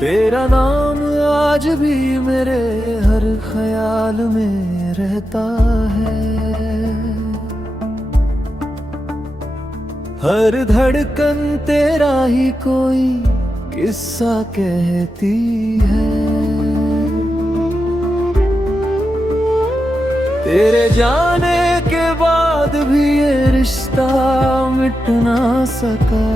तेरा नाम आज भी मेरे हर ख्याल में रहता है। हर धड़कन तेरा ही कोई किस्सा कहती है। तेरे जाने के बाद भी ये रिश्ता मिट ना सका।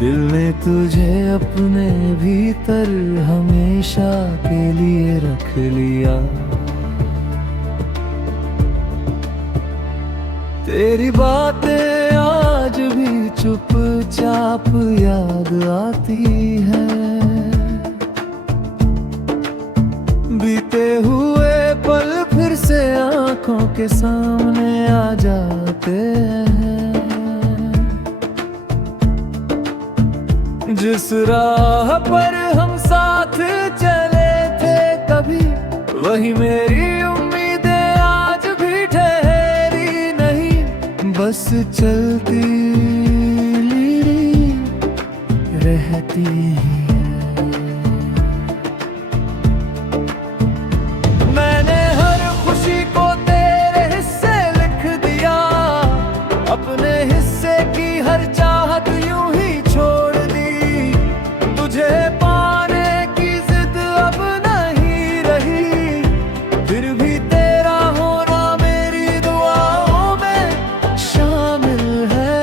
दिल ने तुझे अपने भीतर हमेशा के लिए रख लिया। तेरी बातें आज भी चुपचाप याद आती हैं। बीते हुए पल फिर से आंखों के सामने आ जाते हैं। जिस राह पर हम साथ चले थे कभी, वही मेरी उम्मीदें आज भी ठहरी नहीं। बस चलती रहती है। मैंने हर खुशी को तेरे हिस्से लिख दिया। अपने हिस्से की हर चाहत यूं ही छोड़ दी। तुझे पाने की जिद अब नहीं रही। फिर भी तेरा होना मेरी दुआओं में शामिल है।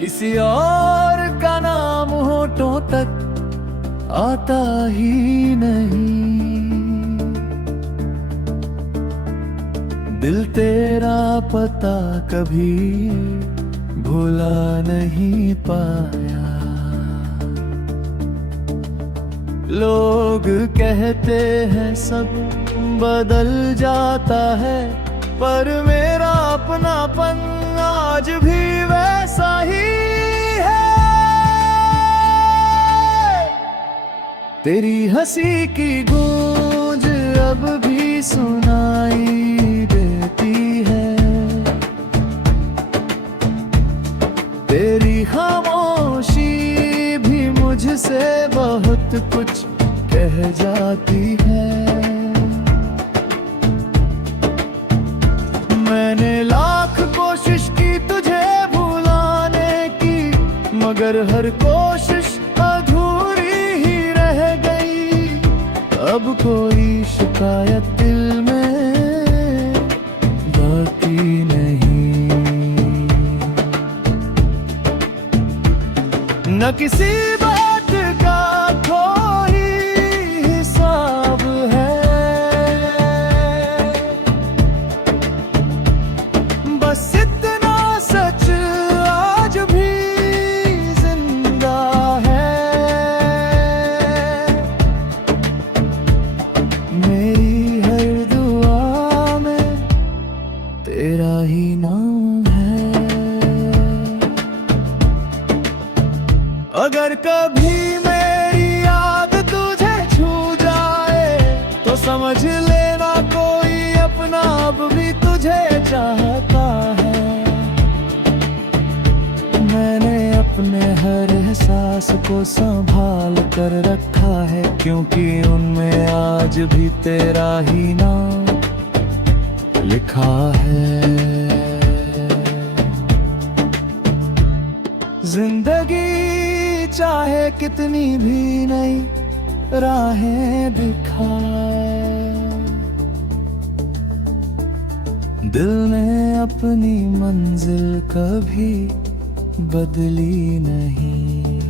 किसी और का नाम होठों तक आता ही नहीं। दिल तेरा पता कभी भुला नहीं पाया। लोग कहते हैं सब बदल जाता है, पर मेरा अपनापन आज भी वैसा ही है। तेरी हंसी की गूंज अब भी सुनाई देती है। तेरी खामोशी भी मुझसे बहुत कुछ कह जाती है। मैंने लाख कोशिश की तुझे भुलाने की, मगर हर कोशिश अधूरी ही रह गई। अब कोई शिकायत दिल में बाकी नहीं। न किसी बात का कोई हिसाब है। बस इतना सच आज भी जिंदा है। मेरी हर दुआ में तेरा ही नाम है। अगर कभी मेरी याद तुझे छू जाए, तो समझ लेना कोई अपना अब भी तुझे चाहता है। मैंने अपने हर एहसास को संभाल कर रखा है, क्योंकि उनमें आज भी तेरा ही नाम लिखा है। जिंदगी चाहे कितनी भी नई राहें दिखाए, दिल ने अपनी मंजिल कभी बदली नहीं।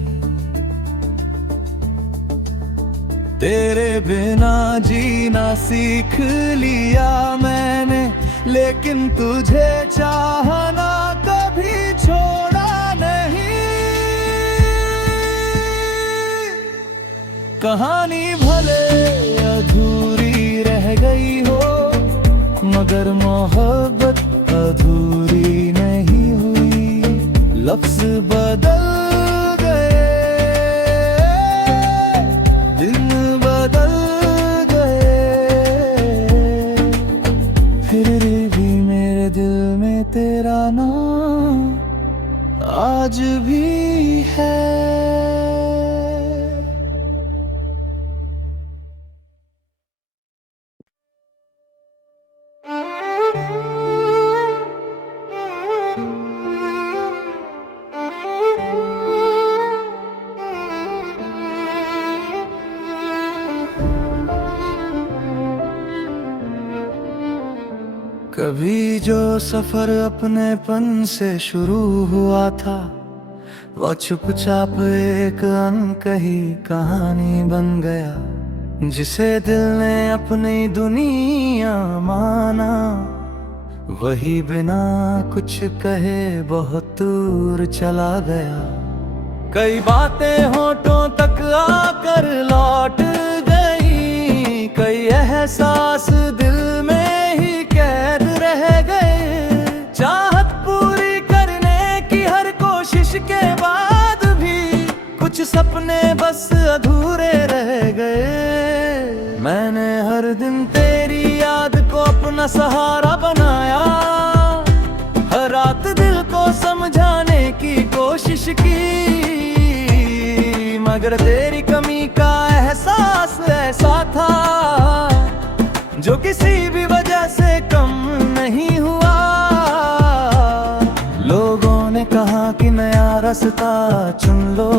तेरे बिना जीना सीख लिया मैंने, लेकिन तुझे चाहना कभी छोड़ा नहीं। कहानी भले अधूरी रह गई हो, मगर मोहब्बत अधूरी नहीं हुई। लफ्ज बदल गए, दिन बदल गए, फिर भी मेरे दिल में तेरा नाम कभी जो सफर अपनेपन से शुरू हुआ था, वो चुपचाप एक अनकही कहानी बन गया। जिसे दिल ने अपनी दुनिया माना, वही बिना कुछ कहे बहुत दूर चला गया। कई बातें होठों तक आकर लौट गई, कई एहसास दिल में ही कैद रह गए। चाहत पूरी करने की हर कोशिश के बाद भी कुछ सपने बस अधूरे रह गए। मैंने हर दिन तेरी याद को अपना सहारा बनाया, हर रात दिल को समझाने की कोशिश की, मगर तेरी कमी का एहसास ऐसा था जो किसी भी वजह से कम नहीं हुआ। लोगों ने कहा कि नया रास्ता चुन लो,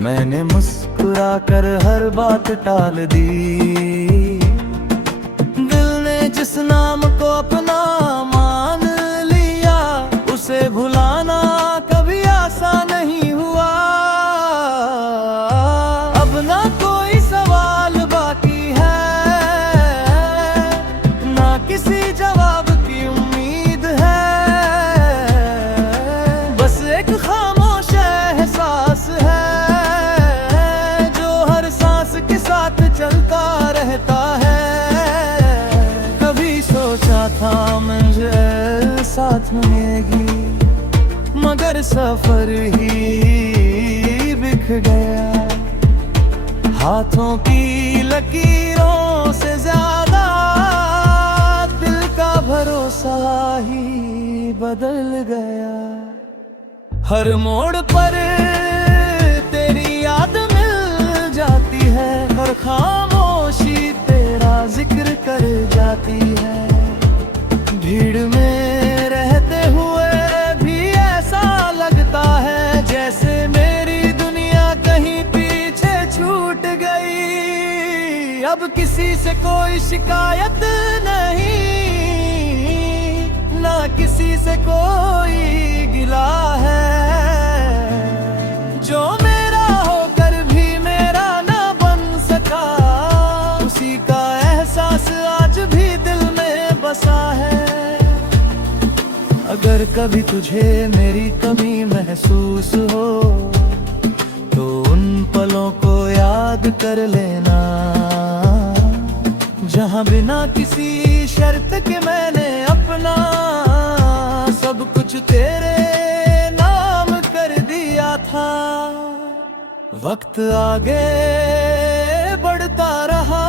मैंने मुस्कुरा कर हर बात टाल दी। दिल ने जिस नाम को अपना मान लिया, उसे भुलाना कभी आसान नहीं हुआ। अब ना कोई सवाल बाकी है, ना किसी जवाब की उम्मीद है, बस एक खामोश एहसास है चलता रहता है। कभी सोचा था मंजिल साथ मिलेगी, मगर सफर ही बिख गया। हाथों की लकीरों से ज्यादा दिल का भरोसा ही बदल गया। हर मोड़ पर तेरी याद मिल जाती है, हर खामोशी तेरा जिक्र कर जाती है। भीड़ में रहते हुए भी ऐसा लगता है जैसे मेरी दुनिया कहीं पीछे छूट गई। अब किसी से कोई शिकायत नहीं, ना किसी से कोई गिला है। जो मेरा होकर भी मेरा ना बन सका, उसी का एहसास आज भी दिल में बसा है। अगर कभी तुझे मेरी कमी महसूस हो, तो उन पलों को याद कर लेना, जहां बिना किसी शर्त के मैंने अपना सब कुछ तेरे नाम कर दिया था। वक्त आगे बढ़ता रहा,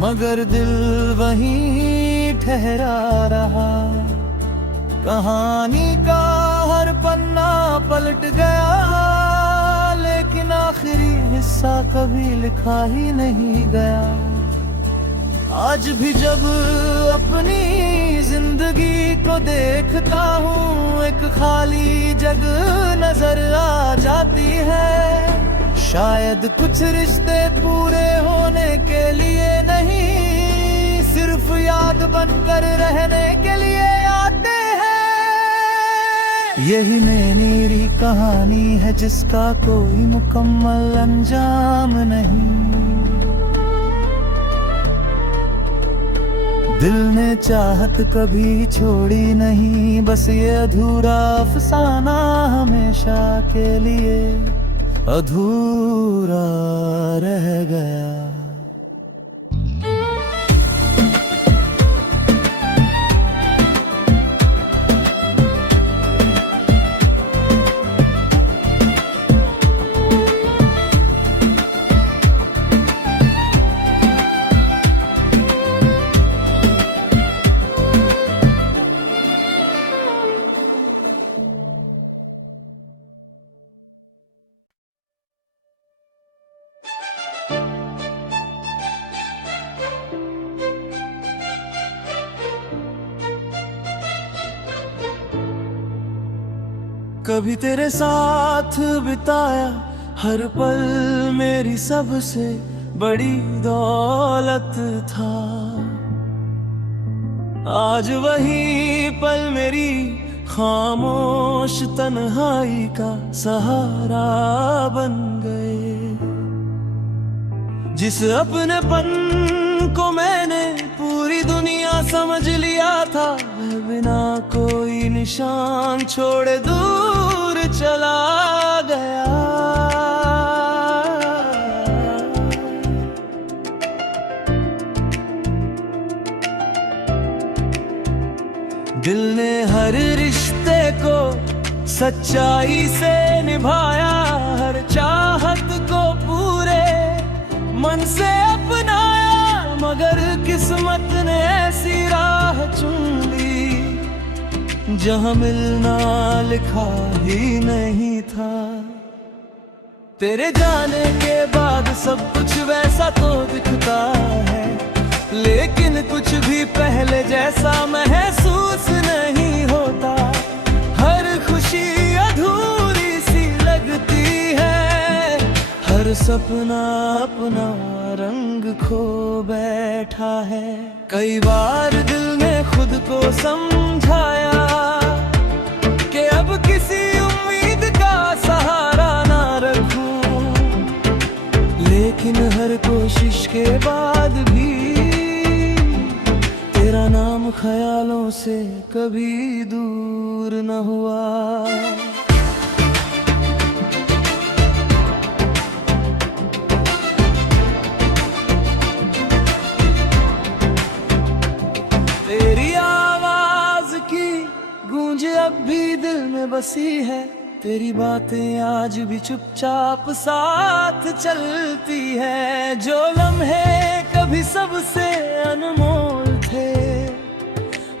मगर दिल वहीं ठहरा रहा। कहानी का हर पन्ना पलट गया, लेकिन आखिरी हिस्सा कभी लिखा ही नहीं गया। आज भी जब अपनी जिंदगी को देखता हूँ, एक खाली जगह नजर आ जाती है। शायद कुछ रिश्ते पूरे होने के लिए नहीं, सिर्फ याद बनकर रहने के लिए आते हैं। यही मेरी कहानी है जिसका कोई मुकम्मल अंजाम नहीं। दिल ने चाहत कभी छोड़ी नहीं, बस ये अधूरा अफसाना हमेशा के लिए अधूरा रह गया। कभी तेरे साथ बिताया हर पल मेरी सबसे बड़ी दौलत था। आज वही पल मेरी खामोश तन्हाई का सहारा बन गए। जिस अपनेपन को मैंने पूरी दुनिया समझ लिया था, वह बिना कोई निशान छोड़े दूर चला गया। दिल ने हर रिश्ते को सच्चाई से निभाया, हर चाहत को पूरे मन से अपनाया, मगर किस्मत ने ऐसी राह चुन ली जहां मिलना लिखा ही नहीं था। तेरे जाने के बाद सब कुछ वैसा तो दिखता है, लेकिन कुछ भी पहले जैसा महसूस नहीं होता। हर खुशी अधूरी सी लगती है, हर सपना अपना रंग खो बैठा है। कई बार दिल ने खुद को समझाया कि अब किसी उम्मीद का सहारा ना रखूं, लेकिन हर कोशिश के बाद भी तेरा नाम ख्यालों से कभी दूर न हुआ। तेरी आवाज की गूंज अब भी दिल में बसी है, तेरी बातें आज भी चुपचाप साथ चलती है। जो लम्हे कभी सबसे अनमोल थे,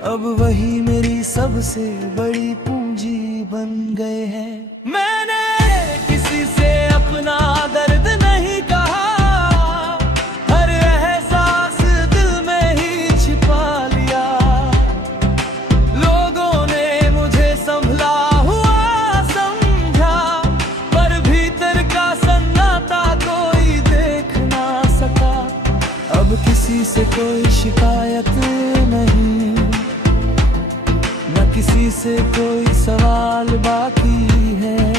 अब वही मेरी सबसे बड़ी पूंजी बन गए हैं। मैंने किसी से अपना दर्द नहीं कहा, हर एहसास दिल में ही छिपा लिया। लोगों ने मुझे संभला हुआ समझा, पर भीतर का सन्नाटा कोई देख ना सका। अब किसी से कोई शिकायत नहीं, न किसी से कोई सवाल बाकी है।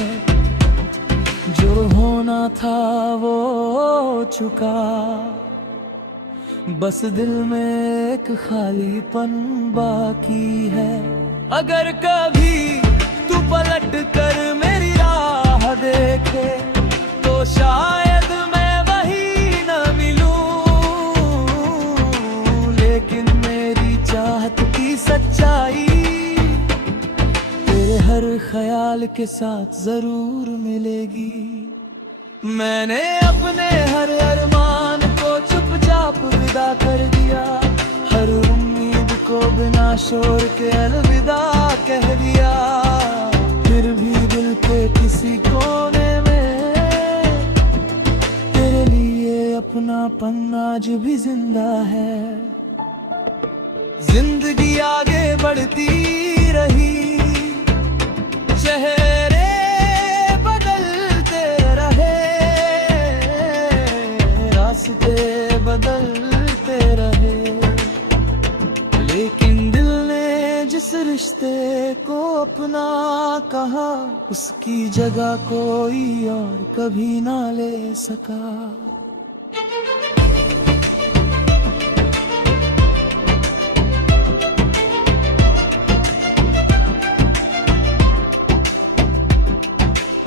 जो होना था वो चुका, बस दिल में एक खालीपन बाकी है। अगर कभी तू पलट कर मेरी राह देखे, तो शायद मैं वही न मिलूं, लेकिन मेरी चाहत की सच्चाई तेरे हर ख्याल के साथ जरूर मिलेगी। मैंने अपने हर अरमान को चुपचाप विदा कर दिया, हर उम्मीद को बिना शोर के अलविदा कह दिया। फिर भी दिल के किसी कोने में तेरे लिए अपनापन आज भी जिंदा है। जिंदगी आगे बढ़ती रही, चेहरे बदलते रहे, रास्ते बदलते रहे, लेकिन दिल ने जिस रिश्ते को अपना कहा, उसकी जगह कोई और कभी ना ले सका।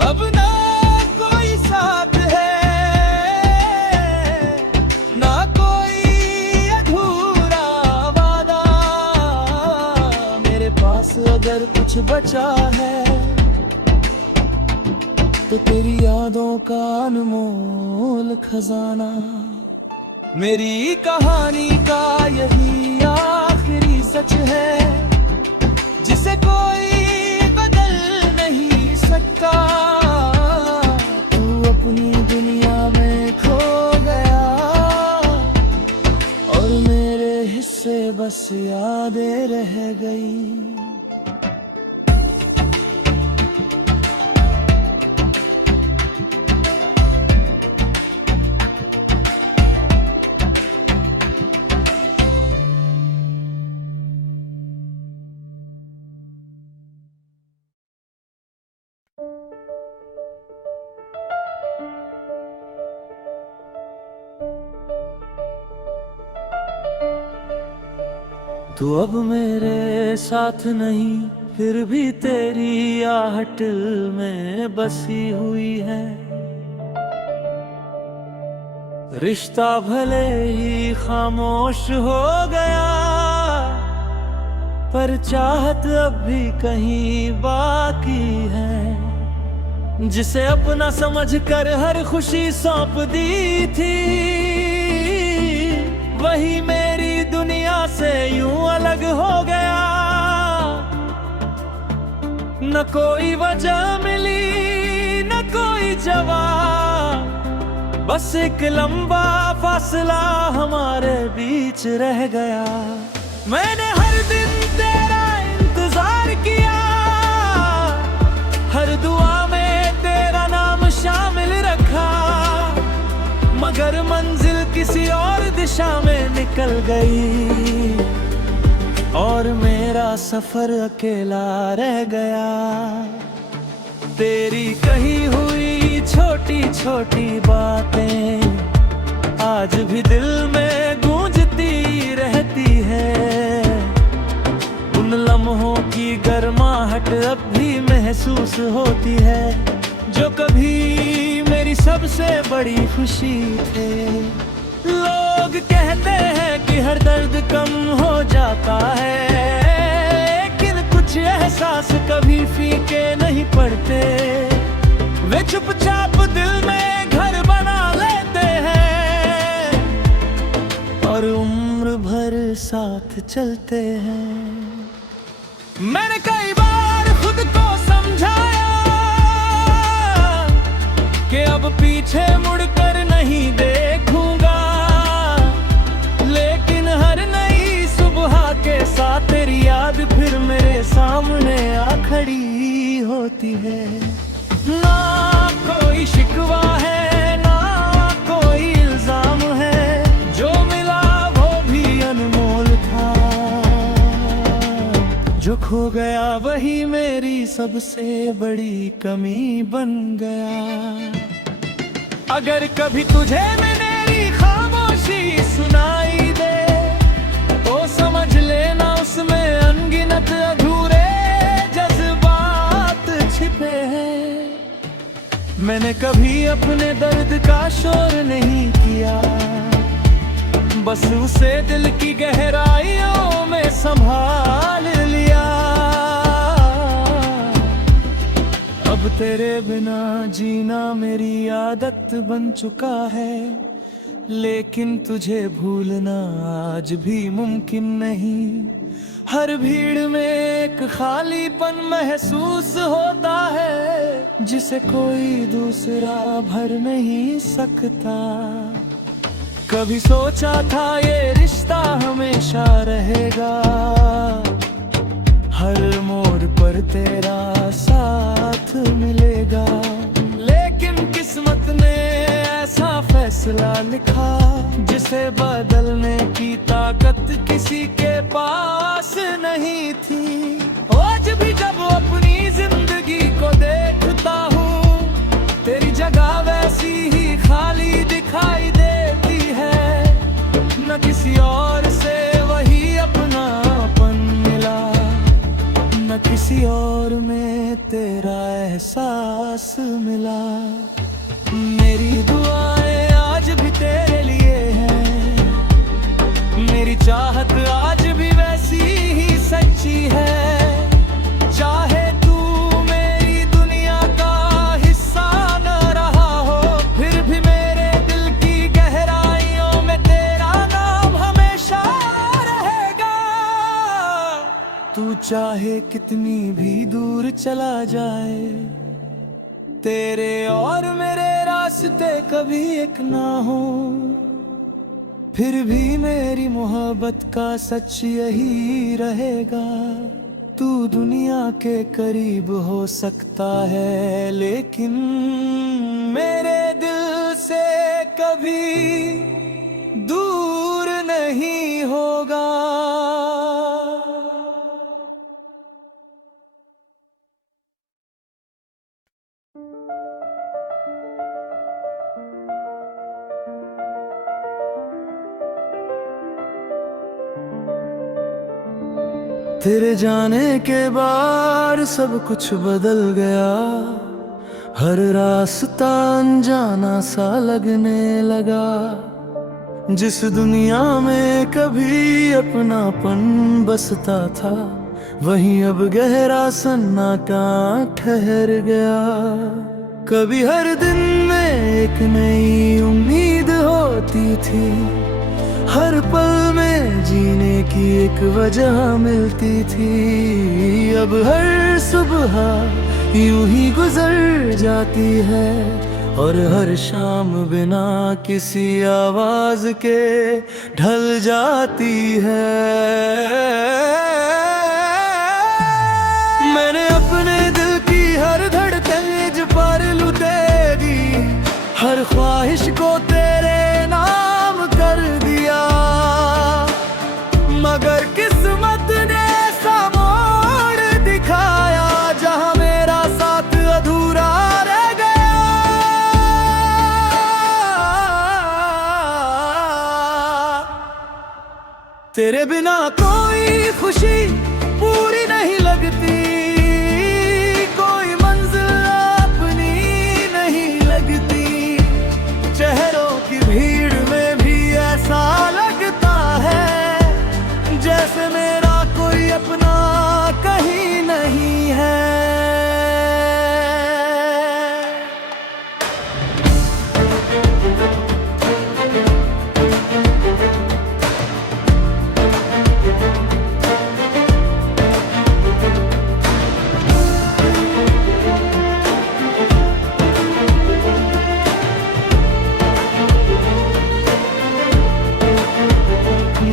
अब ना कोई साथ है, ना कोई अधूरा वादा, मेरे पास अगर कुछ बचा है तो तेरी यादों का अनमोल खजाना। मेरी कहानी का यही आखिरी सच है, जिसे कोई बदल नहीं सकता। तू अपनी दुनिया में खो गया और मेरे हिस्से बस यादें रह गई। तू अब मेरे साथ नहीं, फिर भी तेरी आहट में बसी हुई है। रिश्ता भले ही खामोश हो गया, पर चाहत अब भी कहीं बाकी है। जिसे अपना समझकर हर खुशी सौंप दी थी, वही मेरी दुनिया से यूं अलग हो गया। न कोई वजह मिली, न कोई जवाब, बस एक लंबा फासला हमारे बीच रह गया। मैंने हर दिन तेरा इंतजार किया, हर दुआ में तेरा नाम शामिल रखा, मगर मंजिल किसी और दिशा में निकल गई और मेरा सफर अकेला रह गया। तेरी कही हुई छोटी छोटी बातें आज भी दिल में गूंजती रहती है। उन लम्हों की गर्माहट अब भी महसूस होती है, जो कभी मेरी सबसे बड़ी खुशी थे। लोग कहते हैं कि हर दर्द कम हो जाता है, लेकिन कुछ एहसास कभी फीके नहीं पड़ते। वे चुपचाप दिल में घर बना लेते हैं और उम्र भर साथ चलते हैं। मैंने कई बार खुद को समझाया कि अब पीछे मुड़कर नहीं देखूंगा, लेकिन हर नई सुबह के साथ तेरी याद फिर मेरे सामने आ खड़ी होती है। ना कोई शिकवा है, ना कोई इल्जाम है, जो मिला वो भी अनमोल था। जो खो गया वही मेरी सबसे बड़ी कमी बन गया। अगर कभी तुझे मेरी खामोशी सुनाई दे, तो समझ लेना उसमें अनगिनत अधूरे जज्बात छिपे हैं। मैंने कभी अपने दर्द का शोर नहीं किया, बस उसे दिल की गहराइयों में संभाल लिया। अब तेरे बिना जीना मेरी आदत बन चुका है, लेकिन तुझे भूलना आज भी मुमकिन नहीं। हर भीड़ में एक खालीपन महसूस होता है, जिसे कोई दूसरा भर नहीं सकता। कभी सोचा था ये रिश्ता हमेशा रहेगा, हर मोड़ पर तेरा साथ मिलेगा, लेकिन किस्मत ने ऐसा फैसला लिखा, जिसे बदलने की ताकत किसी के पास नहीं थी। आज भी जब अपनी जिंदगी को देखता हूँ, तेरी जगह वैसी ही खाली दिखाई देती है। न किसी और से वही अपनापन मिला, न किसी और में तेरा एहसास मिला। मेरी दुआएं आज भी तेरे लिए हैं, मेरी चाहत आज भी वैसी ही सच्ची है। चाहे तू मेरी दुनिया का हिस्सा न रहा हो, फिर भी मेरे दिल की गहराइयों में तेरा नाम हमेशा रहेगा। तू चाहे कितनी भी दूर चला जाए, तेरे और मेरे रास्ते कभी एक ना हो, फिर भी मेरी मोहब्बत का सच यही रहेगा। तू दुनिया के करीब हो सकता है, लेकिन मेरे दिल से कभी दूर नहीं होगा। तेरे जाने के बाद सब कुछ बदल गया, हर रास्ता अनजाना सा लगने लगा। जिस दुनिया में कभी अपनापन बसता था, वहीं अब गहरा सन्नाटा ठहर गया। कभी हर दिन में एक नई उम्मीद होती थी, हर पल में जीने की एक वजह मिलती थी। अब हर सुबह यूं ही गुजर जाती है, और हर शाम बिना किसी आवाज के ढल जाती है। मैंने अपने दिल की हर धड़कन पर लूं तेरी, हर ख्वाहिश को तेरे नाम कर दिया। मगर किस्मत ने ऐसा मोड़ दिखाया, जहां मेरा साथ अधूरा रह गया। तेरे बिना कोई खुशी पूरी नहीं लगती, कोई मंजिल अपनी नहीं लगती। चेहरों की भीड़ में भी ऐसा लगता है, जैसे मेरा कोई अपना कहीं नहीं है।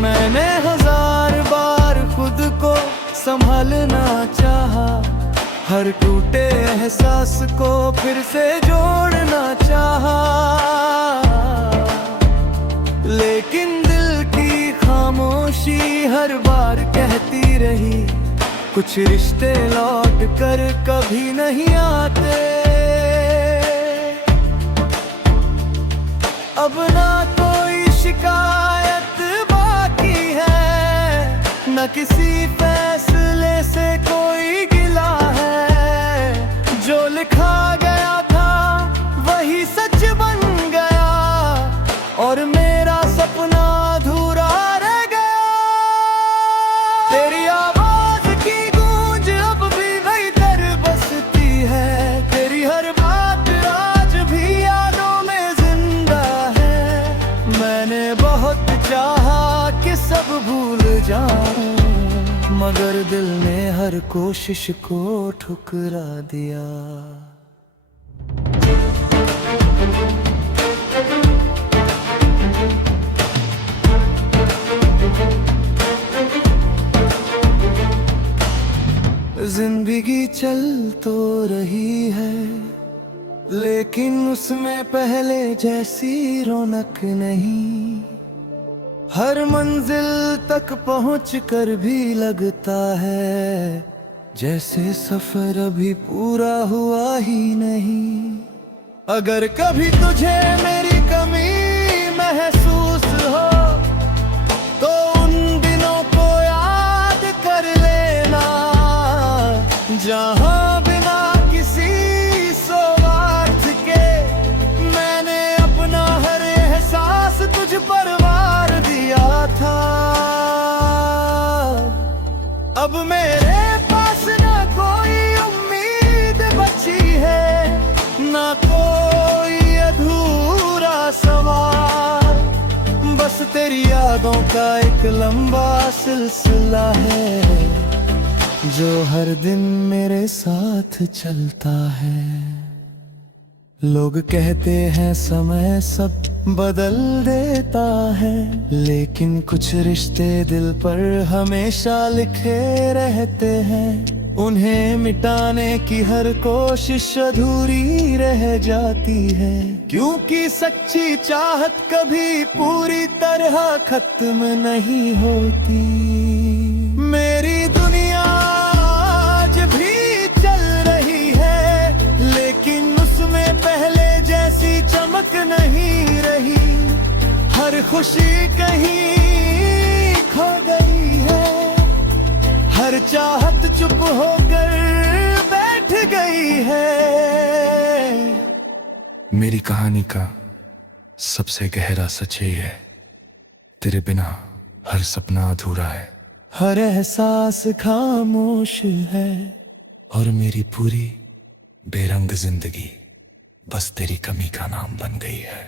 मैंने हजार बार खुद को संभालना चाहा, हर टूटे एहसास को फिर से जोड़ना चाहा। लेकिन दिल की खामोशी हर बार कहती रही, कुछ रिश्ते लौट कर कभी नहीं आते। अब ना कोई शिकायत बाकी है, न किसी फैसले से कोई गिला है। जो लिखा गया था वही सच बन गया, और मेरा सपना अधूरा रह गया। तेरी आवाज की गूंज अब भी वही दर बसती है, तेरी हर बात आज भी यादों में जिंदा है। मैंने बहुत चाहा कि सब भूल जाऊं, मगर दिल ने हर कोशिश को ठुकरा दिया। जिंदगी चल तो रही है, लेकिन उसमें पहले जैसी रौनक नहीं। हर मंजिल तक पहुंचकर भी लगता है, जैसे सफर अभी पूरा हुआ ही नहीं। अगर कभी तुझे मेरी कमी महसूस हो, तो उन दिनों को याद कर लेना, जहां बिना किसी स्वार्थ के मैंने अपना हर एहसास तुझ पर वार दिया था। अब मेरे पास ना कोई उम्मीद बची है, ना कोई अधूरा सवाल। बस तेरी यादों का एक लंबा सिलसिला है, जो हर दिन मेरे साथ चलता है। लोग कहते हैं समय सब बदल देता है, लेकिन कुछ रिश्ते दिल पर हमेशा लिखे रहते हैं। उन्हें मिटाने की हर कोशिश अधूरी रह जाती है, क्योंकि सच्ची चाहत कभी पूरी तरह खत्म नहीं होती। मेरी दुनिया आज भी चल रही है, लेकिन उसमें पहले जैसी चमक नहीं रही। हर खुशी कहीं खो गई है, हर चाहत चुप होकर बैठ गई है। मेरी कहानी का सबसे गहरा सच यही है, तेरे बिना हर सपना अधूरा है। हर एहसास खामोश है और मेरी पूरी बेरंग जिंदगी बस तेरी कमी का नाम बन गई है।